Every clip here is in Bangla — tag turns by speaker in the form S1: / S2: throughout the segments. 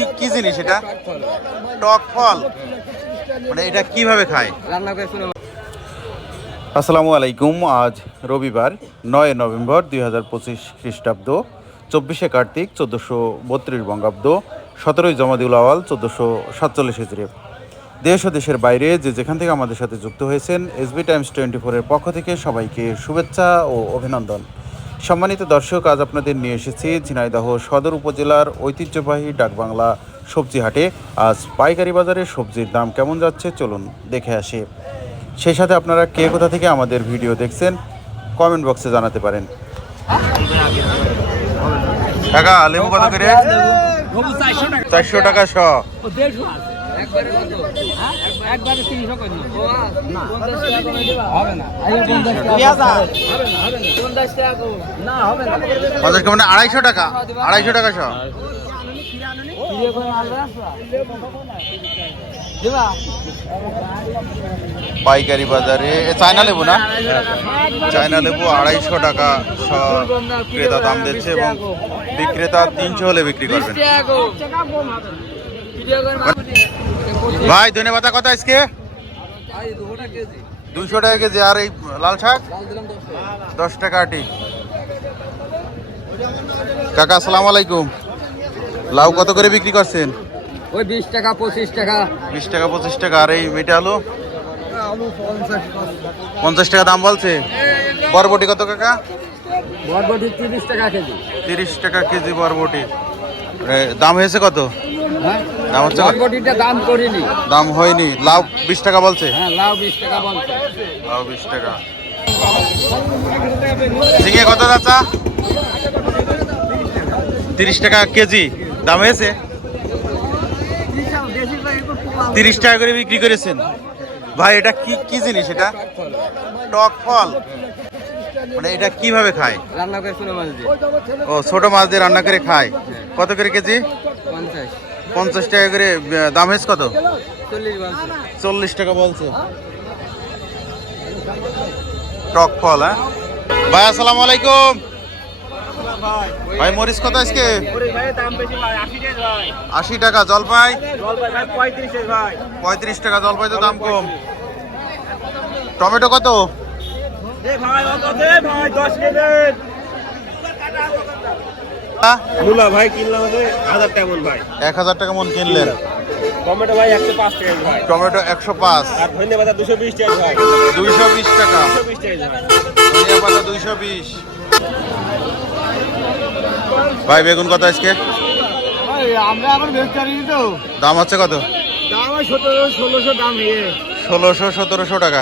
S1: কি কি জিনিস এটা? টক ফল? মানে এটা কীভাবে খায়?
S2: রান্না করে শুনে
S1: আসসালামু আলাইকুম আজ রবিবার নয় নভেম্বর দুই হাজার পঁচিশ খ্রিস্টাব্দ চব্বিশে কার্তিক চোদ্দোশো বত্রিশ বঙ্গাব্দ সতেরোই জমাদিউল আওয়াল চোদ্দোশো সাতচল্লিশ হিজড়ি দেশ ও দেশের বাইরে যে যেখান থেকে আমাদের সাথে যুক্ত হয়েছেন এসবি টাইমস টোয়েন্টি ফোরের পক্ষ থেকে সবাইকে শুভেচ্ছা ও অভিনন্দন। সম্মানিত দর্শক আজ আপনাদের নিয়ে এসেছি ঝিনাইদহ সদর উপজেলার ঐতিহ্যবাহী ডাকবাংলা সবজি হাটে আজ পাইকারি বাজারে সবজির দাম কেমন যাচ্ছে চলুন দেখে আসি। সেই সাথে আপনারা কে কোথা থেকে আমাদের ভিডিও দেখছেন কমেন্ট বক্সে জানাতে পারেন। টাকা লেবু কত করে? চারশো টাকা শ।
S2: একবারে তিনশো করে না। হবে না। পঞ্চাশ টাকা কম। না হবে না।
S1: পঞ্চাশ মানে আড়াইশো টাকা? আড়াইশো টাকা?
S2: দিবা?
S1: পাইকারি বাজারে। এ, চায়না লেবু না? চায়না লেবু আড়াইশো টাকা ক্রেতা দাম দিচ্ছে এবং বিক্রেতা তিনশো হলে বিক্রি করবেন
S2: টাকা কম। ফিরে করে মারবে।
S1: ভাই ধনে পাতা কত আজকে?
S2: দুশো টাকা কেজি।
S1: দুশো টাকা কেজি আর এই লাল শাক?
S2: দশ টাকা।
S1: আটি। কাকা আসসালামু আলাইকুম। লাউ কত করে বিক্রি করছেন?
S2: ওই বিশ টাকা পঁচিশ টাকা।
S1: বিশ টাকা পঁচিশ টাকা। আর এই মিঠা আলু?
S2: পঞ্চাশ
S1: টাকা। দাম বলছে। বরবটি কত কাকা?
S2: বরবটি তিরিশ টাকা কেজি।
S1: তিরিশ টাকা কেজি বরবটি। দাম হয়েছে কত?
S2: হ্যাঁ?
S1: দাম হচ্ছে?
S2: বরবটিটা দাম করিনি।
S1: দাম হয়নি। লাউ বিশ টাকা বলছে?
S2: হ্যাঁ লাউ বিশ টাকা বলছে।
S1: লাউ বিশ টাকা। ঝিঙে কত চাচা? তিরিশ টাকা কেজি। দাম হয়েছে? তিরিশ টাকা করে বিক্রি করেছেন। ভাই এটা কি কি জিনিস এটা? টক ফল। মানে এটা কীভাবে খায়?
S2: রান্না করে শুনে মাছ দিয়ে।
S1: ও ছোট মাছ দিয়ে রান্না করে খায়। কত করে কেজি?
S2: পঞ্চাশ
S1: টাকা করে দাম হয়েছে কত?
S2: চল্লিশ
S1: টাকা বলছে। টক ফল হ্যাঁ? ভাই আসসালামু আলাইকুম। ভাই মরিচ কত আজকে? আশি টাকা জলপাই? পঁয়ত্রিশ টাকা জলপাই তো দাম কম। টমেটো কত?
S3: মূলা ভাই কিনলাম হাজার টাকা মন ভাই।
S1: এক হাজার টাকা মন কিনলেন।
S3: টমেটো ভাই একশো পাঁচ টাকা ভাই।
S1: টমেটো একশো পাঁচ।
S3: আর ধন্যবাদ পাতা দুশো বিশ টাকা ভাই।
S1: দুইশো বিশ টাকা। ধনিয়া পাতা দুইশো বিশ। ভাই বেগুন কত আজকে?
S2: আমরা বেকারি তো।
S1: দাম হচ্ছে কত?
S2: দাম সতেরো ষোলোশো দাম ইয়ে
S1: ষোলোশো সতেরোশো টাকা।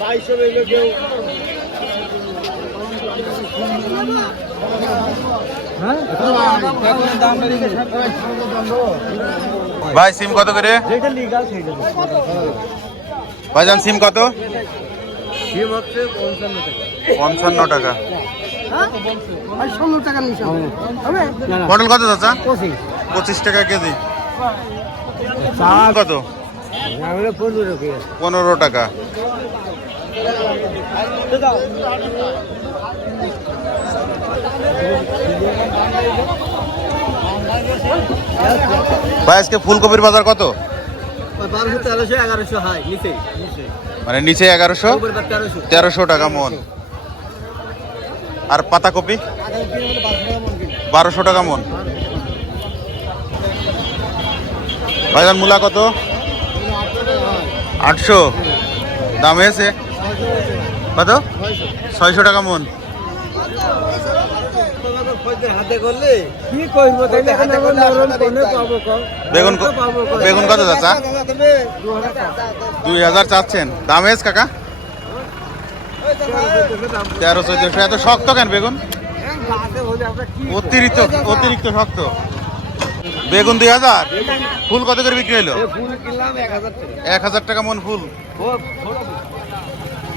S2: বাইশশো কেউ।
S1: ভাই সিম কত করে? ভাইজান সিম কত?
S2: পঞ্চান্ন টাকা।
S1: পটল কত চাচা?
S2: পঁচিশ।
S1: টাকা কেজি। কত?
S2: পনেরো টাকা।
S1: ভাই, আজকে ফুলকপির বাজার কত? মানে নিচে এগারোশো?
S2: তেরোশো
S1: টাকা মন। আর পাতাকপি? বারোশো টাকা মন। ভাইজান, মূলা কত? আটশো। দাম হয়েছে? কত? ছয়শো টাকা মন। বেগুন বেগুন কত চাচা? দুই হাজার চাচ্ছেন। দাম হয়েছে কাকা? তেরো চোদ্দশো। এত শক্ত কেন বেগুন? অতিরিক্ত অতিরিক্ত শক্ত। বেগুন দুই হাজার? ফুল কত করে বিক্রি হলো এক হাজার টাকা মন ফুল।